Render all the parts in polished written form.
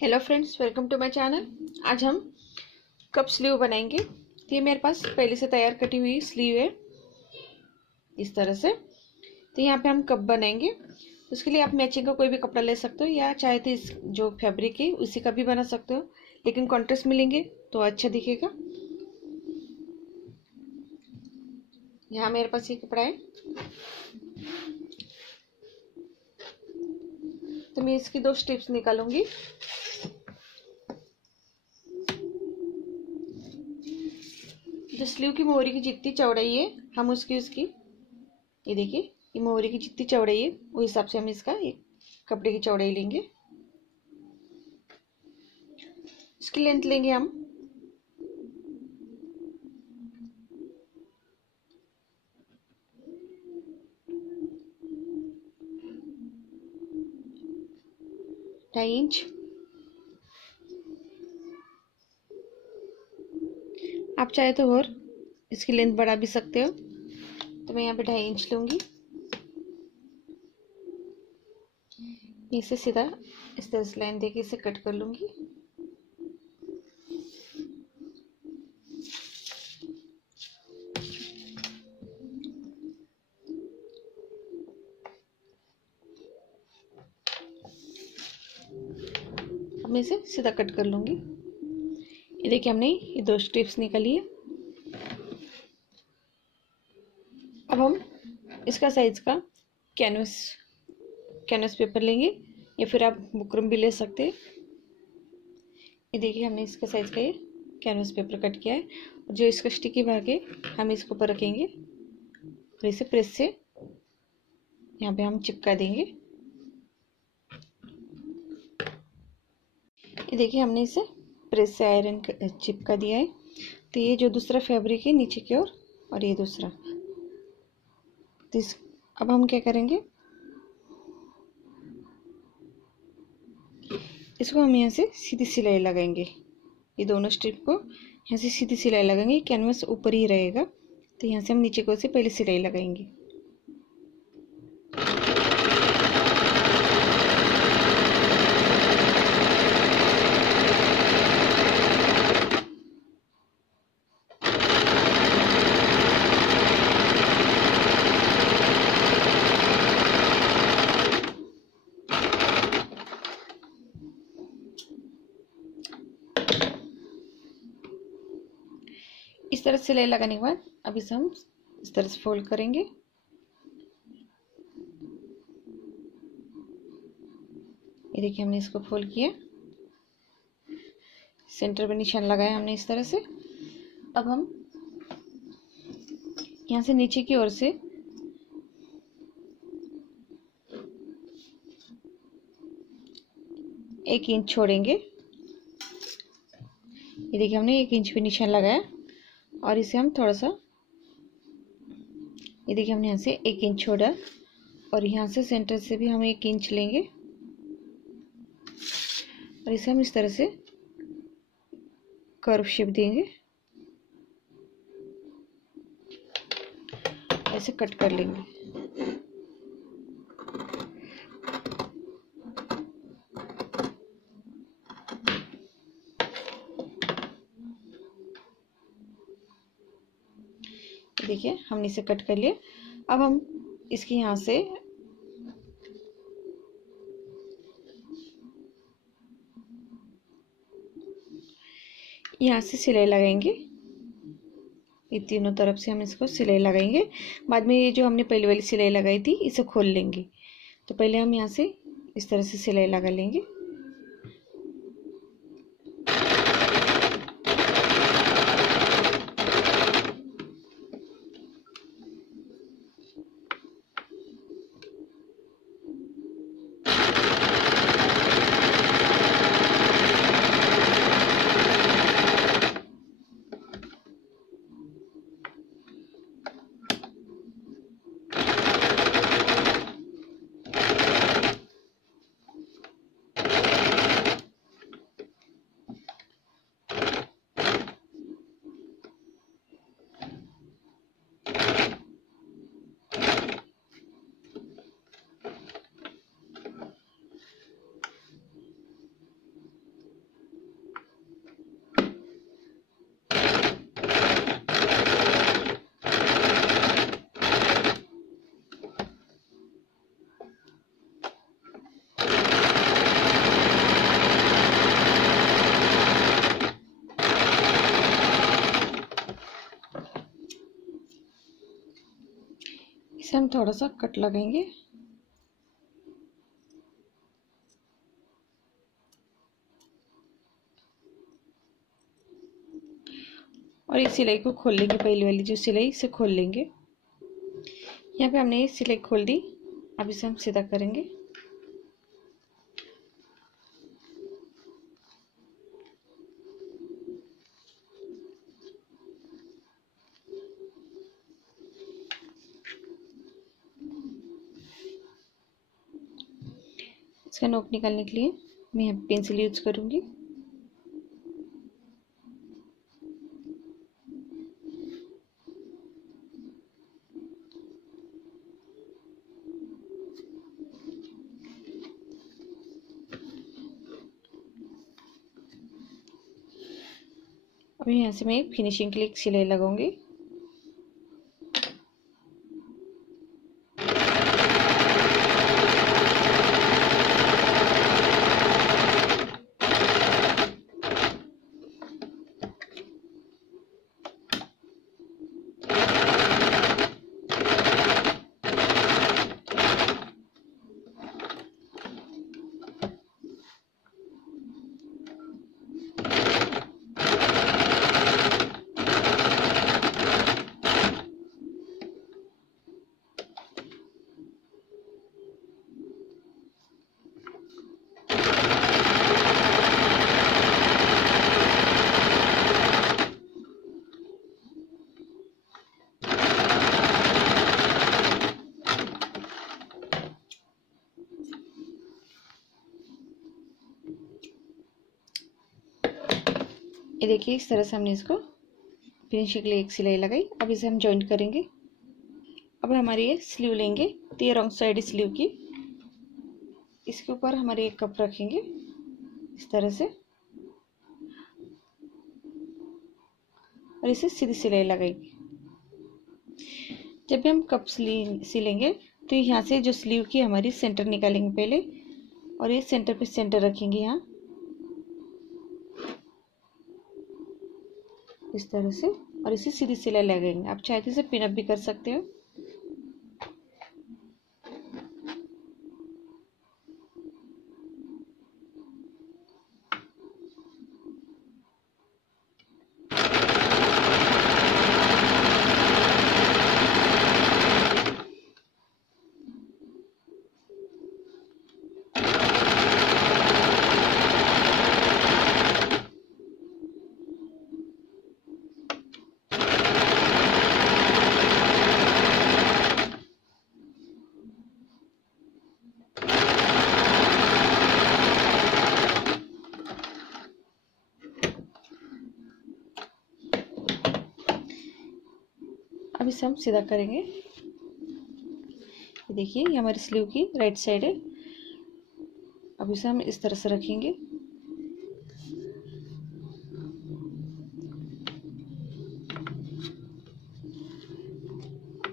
Hello friends, welcome to my channel. आज हम cup sleeve बनाएंगे। तो ये मेरे पास पहले से तैयार कटी हुई स्लीव है इस तरह से। तो यहाँ पे हम कप बनाएंगे। उसके लिए आप मैचिंग का कोई भी कपड़ा ले सकते हो या चाहे तो इस जो फैब्रिक है उसी का भी बना सकते हो, लेकिन कॉन्ट्रास्ट में लेंगे तो अच्छा दिखेगा। यहाँ मेरे पास ये कपड़ा है तो मैं इसकी 2 स्ट्रिप्स निकालूंगी। जो स्लीव की मोहरी की जितनी चौड़ाई है हम उसकी ये देखिए, ये मोहरी की जितनी चौड़ाई है वो हिसाब से हम इसका एक कपड़े की चौड़ाई लेंगे। इसकी लेंथ लेंगे हम 2.5 इंच। आप चाहे तो और इसकी लेंथ बढ़ा भी सकते हो, तो मैं यहाँ पे 2.5 इंच लूंगी। इसे सीधा इस तरह से लाइन देके इसे कट कर लूंगी। अब मैं इसे सीधा कट कर लूंगी। ये देखिए, हमने ये 2 स्ट्रिप्स निकाली है। अब हम इसका साइज का कैनवस पेपर लेंगे या फिर आप बुकरम भी ले सकते हैं। ये देखिए, हमने इसका साइज का ये कैनवस पेपर कट किया है। और जो इसका स्टिकी भाग है हम इसके ऊपर रखेंगे और इसे प्रेस से यहाँ पे हम चिपका देंगे। ये देखिए, हमने इसे प्रेस से आयरन चिपका दिया है। तो ये जो दूसरा फैब्रिक है नीचे की ओर और ये दूसरा, तो अब हम क्या करेंगे, इसको हम यहाँ से सीधी सिलाई लगाएंगे। ये दोनों स्ट्रिप को यहाँ से सीधी सिलाई लगाएंगे। कैनवस ऊपर ही रहेगा, तो यहाँ से हम नीचे को से पहले सिलाई लगाएंगे। इस तरह सिलाई लगाने के बाद अब इसे हम इस तरह से फोल्ड करेंगे। ये देखिए, हमने इसको फोल्ड किया, सेंटर पे निशान लगाया हमने इस तरह से। अब हम यहाँ से नीचे की ओर से एक इंच छोड़ेंगे। ये देखिए, हमने 1 इंच पे निशान लगाया और इसे हम थोड़ा सा, ये देखिए, हमने यहाँ से 1 इंच छोड़ा और यहाँ से सेंटर से भी हम 1 इंच लेंगे और इसे हम इस तरह से कर्व शेप देंगे, ऐसे कट कर लेंगे। देखिए, हमने इसे कट कर लिया। अब हम इसकी यहाँ से सिलाई लगाएंगे। ये तीनों तरफ से हम इसको सिलाई लगाएंगे। बाद में ये जो हमने पहले वाली सिलाई लगाई थी इसे खोल लेंगे। तो पहले हम यहाँ से इस तरह से सिलाई लगा लेंगे। इसे हम थोड़ा सा कट लगाएंगे और इस सिलाई को खोल लेंगे। पहली वाली जो सिलाई इसे खोल लेंगे। यहाँ पे हमने ये सिलाई खोल दी। अब इसे हम सीधा करेंगे। इसका नोक निकालने के लिए मैं यहाँ पेंसिल यूज करूंगी। अब यहाँ से मैं फिनिशिंग के लिए एक सिलाई लगाऊंगी। ये देखिए, इस तरह से हमने इसको फिनिशिंग के लिए एक सिलाई लगाई। अब इसे हम जॉइंट करेंगे। अब हमारी ये स्लीव लेंगे, तो ये रॉन्ग साइड स्लीव की, इसके ऊपर हमारे एक कप रखेंगे इस तरह से और इसे सीधी सिलाई लगाएंगे। जब भी हम कप सिलेंगे तो यहाँ से जो स्लीव की हमारी सेंटर निकालेंगे पहले और ये सेंटर पे सेंटर रखेंगे यहाँ इस तरह से और इसे सीधी सिलाई लगाएंगे। आप चाहे तो इसे पिन अप भी कर सकते हो। अब इसे हम सीधा करेंगे। ये देखिए, ये हमारी स्लीव की राइट साइड है। अब इसे हम इस तरह से रखेंगे।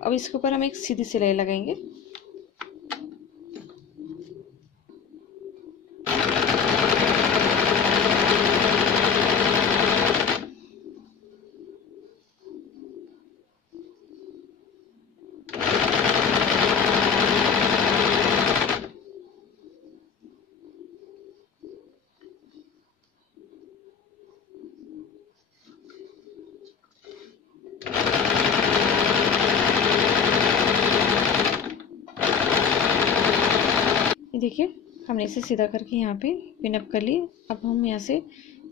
अब इसके ऊपर हम एक सीधी सिलाई लगाएंगे। ये देखिए, हमने इसे सीधा करके यहाँ पे पिन अप कर लिया। अब हम यहाँ से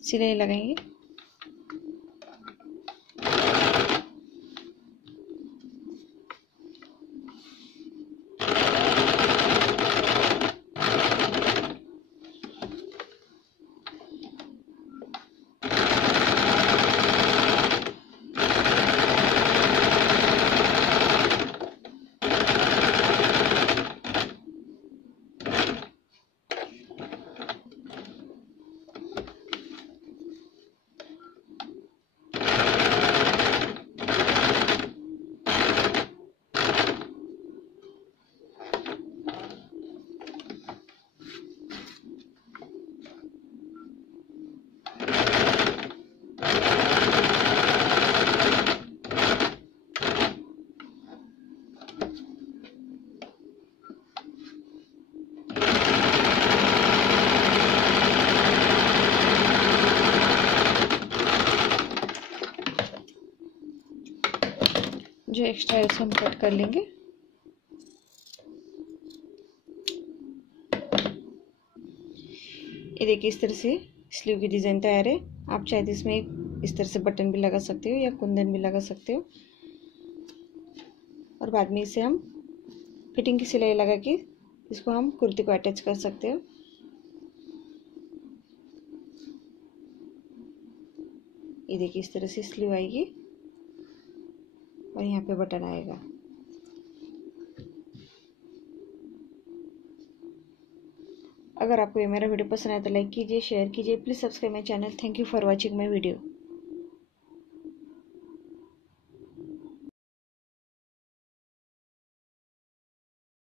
सिलाई लगाएंगे। जो एक्स्ट्रा है उसे हम कट कर लेंगे। ये देखिए इस तरह से स्लीव की डिज़ाइन तैयार है। आप चाहे तो इसमें इस तरह से बटन भी लगा सकते हो या कुंदन भी लगा सकते हो, और बाद में इसे हम फिटिंग की सिलाई लगा के इसको हम कुर्ती को अटैच कर सकते हो। ये देखिए इस तरह से स्लीव आएगी और यहाँ पे बटन आएगा। अगर आपको ये मेरा वीडियो पसंद आया तो लाइक कीजिए, शेयर कीजिए, please subscribe my channel. Thank you for watching my video.